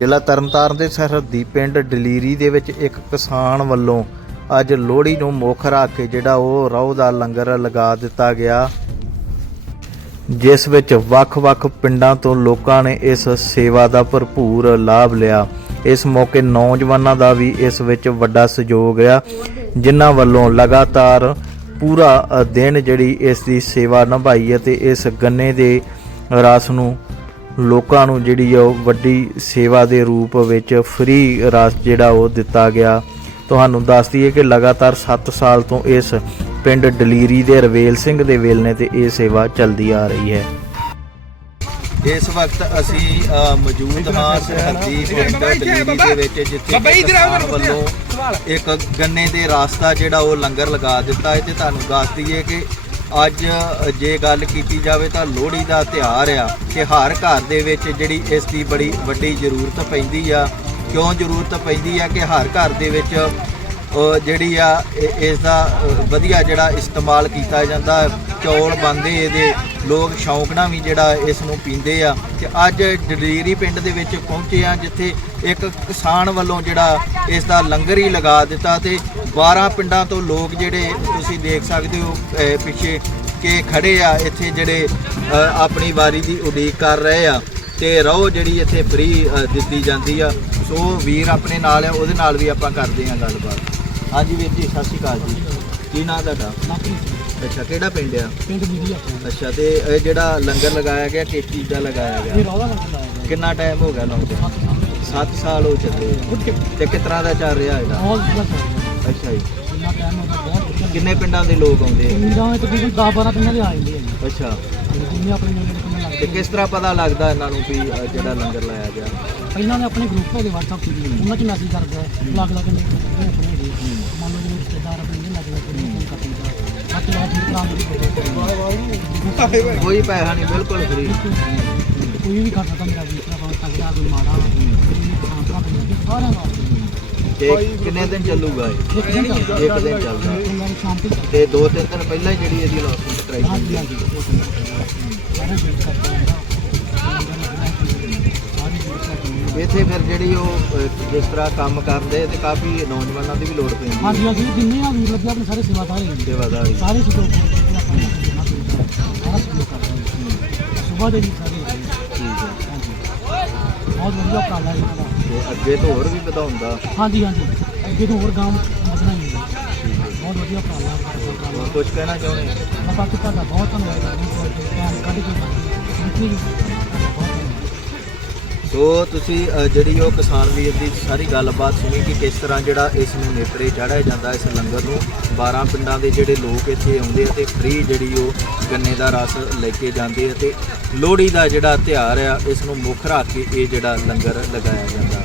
ਜ਼ਿਲ੍ਹਾ ਤਰਨਤਾਰਨ ਦੇ ਸਰਹੱਦੀ ਪਿੰਡ ਡਲੀਰੀ ਦੇ ਵਿੱਚ ਇੱਕ ਕਿਸਾਨ ਵੱਲੋਂ ਅੱਜ ਲੋਹੜੀ ਨੂੰ ਮੁੱਖ ਰੱਖ ਕੇ ਜਿਹੜਾ ਉਹ ਰਹੁ ਦਾ ਲੰਗਰ ਲਗਾ ਦਿੱਤਾ ਗਿਆ। ਜਿਸ ਵਿੱਚ ਵੱਖ-ਵੱਖ ਪਿੰਡਾਂ ਤੋਂ ਲੋਕਾਂ ਨੇ ਇਸ ਸੇਵਾ ਦਾ ਭਰਪੂਰ ਲਾਭ ਲਿਆ। ਇਸ ਮੌਕੇ ਨੌਜਵਾਨਾਂ ਦਾ ਵੀ ਇਸ ਵਿੱਚ ਵੱਡਾ ਸਹਿਯੋਗ ਆ, ਜਿਨ੍ਹਾਂ ਵੱਲੋਂ ਲਗਾਤਾਰ ਪੂਰਾ ਦਿਨ ਜਿਹੜੀ ਇਸ ਦੀ ਸੇਵਾ ਨਿਭਾਈ ਅਤੇ ਇਸ ਗੰਨੇ ਦੇ ਰਸ ਨੂੰ ਲੋਕਾਂ ਨੂੰ ਜਿਹੜੀ ਆ ਉਹ ਵੱਡੀ ਸੇਵਾ ਦੇ ਰੂਪ ਵਿੱਚ ਫ੍ਰੀ ਰਸ ਜਿਹੜਾ ਉਹ ਦਿੱਤਾ ਗਿਆ। ਤੁਹਾਨੂੰ ਦੱਸ ਦਈਏ ਕਿ ਲਗਾਤਾਰ 7 ਸਾਲ ਤੋਂ ਇਸ ਪਿੰਡ ਡਲੀਰੀ ਦੇ ਰਵੇਲ ਸਿੰਘ ਦੇ ਵੇਲਣੇ ਤੇ ਇਹ ਸੇਵਾ ਚੱਲਦੀ ਆ ਰਹੀ ਹੈ। ਇਸ ਵਕਤ ਅਸੀਂ ਮੌਜੂਦ ਹਾਂ ਸਰਹੱਦੀ ਪਿੰਡ ਡਲੀਰੀ ਦੇ ਵਿੱਚ ਜਿੱਥੇ ਕਿਸਾਨ ਵੱਲੋਂ ਇੱਕ ਗੰਨੇ ਦੇ ਰਾਸਤਾ ਜਿਹੜਾ ਉਹ ਲੰਗਰ ਲਗਾ ਦਿੱਤਾ ਹੈ ਤੇ ਤੁਹਾਨੂੰ ਦੱਸ ਦਈਏ ਕਿ ਅੱਜ ਜੇ ਗੱਲ ਕੀਤੀ ਜਾਵੇ ਤਾਂ ਲੋਹੜੀ ਦਾ ਤਿਉਹਾਰ ਆ ਕਿ ਹਰ ਘਰ ਦੇ ਵਿੱਚ ਜਿਹੜੀ ਇਸ ਦੀ ਬੜੀ ਵੱਡੀ ਜ਼ਰੂਰਤ ਪੈਂਦੀ ਆ। ਕਿਉਂ ਜ਼ਰੂਰਤ ਪੈਂਦੀ ਆ ਕਿ ਹਰ ਘਰ ਦੇ ਵਿੱਚ ਜਿਹੜੀ ਆ ਇ- ਇਸ ਦਾ ਵਧੀਆ ਜਿਹੜਾ ਇਸਤੇਮਾਲ ਕੀਤਾ ਜਾਂਦਾ। ਚੌਲ ਬਣਦੇ ਇਹਦੇ, ਲੋਕ ਸ਼ੌਂਕਣਾ ਵੀ ਜਿਹੜਾ ਇਸ ਨੂੰ ਪੀਂਦੇ ਆ। ਤੇ ਅੱਜ ਡਲੀਰੀ ਪਿੰਡ ਦੇ ਵਿੱਚ ਪਹੁੰਚੇ ਆ, ਜਿੱਥੇ ਇੱਕ ਕਿਸਾਨ ਵੱਲੋਂ ਜਿਹੜਾ ਇਸ ਦਾ ਲੰਗਰ ਹੀ ਲਗਾ ਦਿੱਤਾ ਤੇ 12 ਪਿੰਡਾਂ ਤੋਂ ਲੋਕ ਜਿਹੜੇ ਤੁਸੀਂ ਦੇਖ ਸਕਦੇ ਹੋ ਪਿੱਛੇ ਕਿ ਖੜੇ ਆ, ਇੱਥੇ ਜਿਹੜੇ ਆਪਣੀ ਵਾਰੀ ਦੀ ਉਡੀਕ ਕਰ ਰਹੇ ਆ। ਤੇ ਰੋ ਜਿਹੜੀ ਇੱਥੇ ਫ੍ਰੀ ਦਿੱਤੀ ਜਾਂਦੀ ਆ। ਸੋ ਵੀਰ ਆਪਣੇ ਨਾਲ ਆ, ਉਹਦੇ ਨਾਲ ਵੀ ਆਪਾਂ ਕਰਦੇ ਆ ਗੱਲਬਾਤ। ਹਾਂਜੀ ਵੀਰ ਜੀ ਸਤਿ ਸ਼੍ਰੀ ਅਕਾਲ ਜੀ। ਕੀ ਨਾਮ ਤੁਹਾਡਾ? ਅੱਛਾ ਕਿਹੜਾ ਪਿੰਡ ਆ? ਪਿੰਡ ਵੀਰੀ ਆਪਣਾ ਅੱਛਾ ਤੇ ਇਹ ਜਿਹੜਾ ਲੰਗਰ ਲਗਾਇਆ ਗਿਆ ਕਿਸ ਚੀਜ਼ ਦਾ ਲਗਾਇਆ ਇਹ ਗਿਆ ਰੌਲਾ ਲੱਗਦਾ ਹੈ ਕਿੰਨਾ ਟਾਈਮ ਹੋ ਗਿਆ ਲਾਉਂਦੇ 7 ਸਾਲ ਹੋ ਚੱਲੇ। ਆ। ਤੇ ਕਿਸ ਤਰ੍ਹਾਂ ਦਾ ਚੱਲ ਰਿਹਾ ਇਹਦਾ? ਬਹੁਤ ਅੱਛਾ ਜੀ। ਕਿੰਨਾ ਟਾਈਮ ਹੋ ਗਿਆ ਬਹੁਤ ਕਿੰਨੇ ਪਿੰਡਾਂ ਦੇ ਲੋਕ ਆਉਂਦੇ ਆ? ਪਿੰਡਾਂ ਵਿੱਚ ਤਕਰੀਬਨ 10 12 ਪਿੰਡਾਂ ਦੇ ਆ ਜਾਂਦੇ ਆ। ਜੀ ਅੱਛਾ। ਜਿੰਨੇ ਆਪਣੇ ਤੇ ਕਿਸ ਤਰ੍ਹਾਂ ਪਤਾ ਲੱਗਦਾ ਇਹਨਾਂ ਨੂੰ ਵੀ ਅ, ਜਿਹੜਾ ਲੰਗਰ ਲਾਇਆ ਗਿਆ? ਪਹਿਲਾਂ ਦੇ ਆਪਣੇ ਗਰੁੱਪ ਹੋਦੇ WhatsApp ਤੇ ਉਹਨਾਂ 'ਚ ਮੈਸੇਜ ਕਰਦਾ ਲੱਗ ਲੱਗ ਨੇ ਆਪਣੇ ਹੈਗੇ ਮੰਨ ਲਓ ਜਿਹੜੇ ਰਿਸ਼ਤੇਦਾਰ ਆਪਣੇ ਨੇ ਲੱਗ ਲੱਗ ਨੇ ਫੋਨ ਕਰ ਦਿੰਦਾ ਬਾਕੀ ਲੋਕ ਠੀਕ ਕਰਾਂ ਦੇ ਕੋਈ ਪੈਸਾ ਨਹੀਂ ਬਿਲਕੁਲ ਫ੍ਰੀ ਕੋਈ ਵੀ ਕਰ ਸਕਦਾ ਮੇਰਾ ਵੀਰ ਭਰਾ ਤਗੜਾ ਕੋਈ ਮਾੜਾ ਕੋਈ ਵੀ ਖਾਣ ਦੇ ਸਾਰਿਆਂ ਵਾਸਤੇ ਤੇ ਕਿੰਨੇ ਦਿਨ ਚੱਲੂਗਾ ਇਹ? ਇੱਕ ਦਿਨ ਚੱਲਦਾ ਇੱਕ ਦਿਨ ਚੱਲਦਾ। ਉਹਨਾਂ ਦੀ ਸ਼ਾਮ ਤੱਕ ਤੇ ਦੋ ਤਿੰਨ ਦਿਨ ਪਹਿਲਾਂ ਹੀ ਜਿਹੜੀ ਇਹਦੀ ਲਾਸਟ ਕਰਾਈ ਹਾਂਜੀ ਹੈ। ਹਾਂਜੀ। ਇੱਥੇ ਫਿਰ ਜਿਹੜੀ ਉਹ ਅਹ, ਜਿਸ ਤਰ੍ਹਾਂ ਕੰਮ ਕਰਦੇ ਤੇ ਕਾਫੀ ਨੌਜਵਾਨਾਂ ਦੀ ਵੀ ਲੋੜ ਪੈਂਦੀ ਹੈ। ਹਾਂਜੀ ਹਾਂਜੀ ਜਿੰਨੇ ਆ ਵੀਰ ਲੱਗੇ ਆਪਣੇ ਸਾਰੇ ਸੇਵਾਦਾਰ ਹੀ ਨੇ। ਸੇਵਾਦਾਰੀ ਸਾਰੇ ਸਹਿਯੋਗ ਕਰਦੇ ਆ ਆਪਣੇ ਸਾਰਾ ਸਹਿਯੋਗ ਕਰਦੇ ਆ ਸਵੇਰ ਦੇ ਜੀ ਸਾਰੇ ਲੱਗੇ ਆ। ਠੀਕ ਹੈ। ਹਾਂਜੀ। ਬਹੁਤ ਵਧੀਆ ਉਪਰਾਲਾ ਹੈ ਇਹਨਾਂ ਦਾ। ਤੇ ਅੱਗੇ ਤੋਂ ਹੋਰ ਵੀ ਵਧਾਉਂਦਾ ਹਾਂਜੀ ਹਾਂਜੀ। ਅੱਗੇ ਤੋਂ ਹੋਰ ਗਾਂਵ ਮਸਣਾ ਹੀ ਹੈ। ਬਹੁਤ ਵਧੀਆ ਉਪਰਾਲਾ ਹੈ ਉਪਰਾਲਾ। ਹੋਰ ਕੁਝ ਕਹਿਣਾ ਚਾਹੁੰਦੇ ਮੈਂ ਬਾਕੀ ਤੁਹਾਡਾ ਬਹੁਤ ਧੰਨਵਾਦ ਕਰਦਾ ਟਾਈਮ ਕੱਢ ਕੇ। ਜਿੱਤਨੀ ਵੀ ਸੋ ਤੁਸੀਂ ਅਹ, ਜਿਹੜੀ ਉਹ ਕਿਸਾਨ ਵੀਰ ਦੀ ਸਾਰੀ ਗੱਲਬਾਤ ਸੁਣੀ ਕਿ ਕਿਸ ਤਰ੍ਹਾਂ ਜਿਹੜਾ ਇਸ ਨੂੰ ਨੇਪਰੇ ਚਾੜਿਆ ਜਾਂਦਾ ਇਸ ਲੰਗਰ ਨੂੰ 12 ਪਿੰਡਾਂ ਦੇ ਜਿਹੜੇ ਲੋਕ ਇੱਥੇ ਆਉਂਦੇ ਆ ਤੇ ਫ੍ਰੀ ਜਿਹੜੀ ਉਹ ਗੰਨੇ ਦਾ ਰਸ ਲੈ ਕੇ ਜਾਂਦੇ ਆ ਤੇ ਲੋਹੜੀ ਦਾ ਜਿਹੜਾ ਤਿਉਹਾਰ ਆ ਇਸ ਨੂੰ ਮੁੱਖ ਰੱਖ ਕੇ ਇਹ ਜਿਹੜਾ ਲੰਗਰ ਲਗਾਇਆ ਜਾਂਦਾ।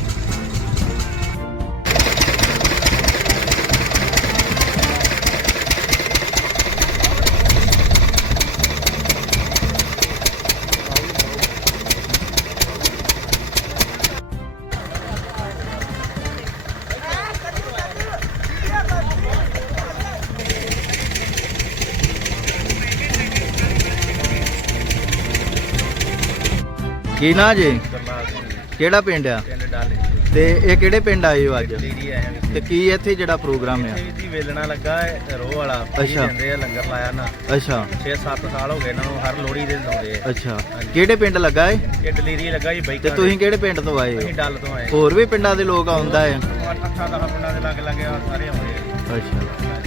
ਕੀ ਨਾਂ ਜੀ? ਕਿਹੜਾ ਪਿੰਡ ਆ? ਪਿੰਡ ਡਾਲੇ। ਤੇ ਇਹ ਕਿਹੜੇ ਪਿੰਡ ਆਏ ਹੋ ਅੱਜ? ਲੀਰੀ ਤੇ ਕੀ ਇੱਥੇ ਜਿਹੜਾ ਪ੍ਰੋਗਰਾਮ ਆ? ਇੱਥੇ ਵੀ ਵੇਲਣਾ ਲੱਗਾ ਹੈ ਰੋਹ ਵਾਲਾ। ਅੱਛਾ। ਅੱਛਾ ਦਿੰਦੇ ਆ ਲੰਗਰ ਲਾਇਆ ਨਾ। ਅੱਛਾ। 6-7 ਸਾਲ ਹੋ ਗਏ ਇਹਨਾਂ ਨੂੰ ਹਰ ਲੋਹੜੀ ਦੇ ਲਾਉਂਦੇ ਆ। ਅੱਛਾ। ਕਿਹੜੇ ਪਿੰਡ ਲੱਗਾ ਏ ਇਹ ਡਲੀਰੀ ਲੱਗਾ ਜੀ ਤੇ ਬਾਈਕਾਂ ਤੁਸੀਂ ਕਿਹੜੇ ਪਿੰਡ ਤੋਂ ਆਏ ਅਸੀਂ ਹੋ ਡੱਲ ਤੋਂ ਆਏ ਹੋਰ ਵੀ ਪਿੰਡਾਂ ਦੇ ਲੋਕ ਆਉਂਦਾ ਹੈ? ਅੱਠ ਅੱਠਾਂ ਦਸ ਪਿੰਡਾਂ ਦੇ ਲੱਗ ਲੱਗੇ ਆ ਸਾਰੇ ਆਉਂਦੇ ਆ। ਅੱਛਾ।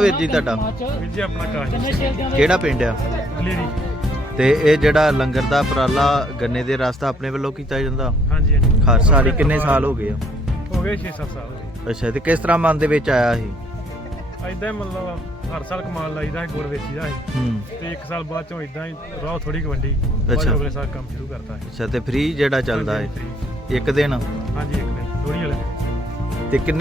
ਵੀਰ ਜੀ ਤੁਹਾਡਾ? ਵੀਰ ਜੀ ਆਪਣਾ ਕਾਸ਼ ਕਿਹੜਾ ਪਿੰਡ ਆ? ਡਲੀਰੀ ਤੇ ਇਹ ਜਿਹੜਾ ਲੰਗਰ ਦਾ ਉਪਰਾਲਾ ਗੰਨੇ ਦੇ ਰਸਤਾ ਆਪਣੇ ਵੱਲੋਂ ਕੀਤਾ ਜਾਂਦਾ? ਹਾਂਜੀ ਹਾਂਜੀ। ਹਰ ਸਾਲ ਹੀ ਕਿੰਨੇ ਸਾਲ ਹੋ ਗਏ ਆ? ਹੋ ਗਏ 6-7 ਸਾਲ ਹੋ ਗਏ। ਅੱਛਾ ਤੇ ਕਿਸ ਤਰ੍ਹਾਂ ਮਨ ਦੇ ਵਿੱਚ ਆਇਆ ਸੀ ਐਦਾਂ ਮਤਲਬ ਹਰ ਸਾਲ ਕਮਾਲ ਲਾਈਦਾ ਹੈ ਗੁੜ ਵੇਚੀਦਾ ਹੈ ਹੂੰ। ਤੇ ਇੱਕ ਸਾਲ ਬਾਅਦ ਚੋਂ ਇਦਾਂ ਹੀ ਰਾਹ ਥੋੜੀ ਕਵੰਡੀ ਅੱਛਾ। ਅਗਲੇ ਸਾਲ ਕੰਮ ਸ਼ੁਰੂ ਕਰਤਾ ਹੈ ਅੱਛਾ ਤੇ ਫ੍ਰੀ ਜਿਹੜਾ ਚੱਲਦਾ ਹੈ ਇੱਕ ਦਿਨ? ਹਾਂਜੀ ਇੱਕ ਦਿਨ। ਲੋਹੜੀ ਵਾਲੇ। ਤੇ ਕਿੰਨੇ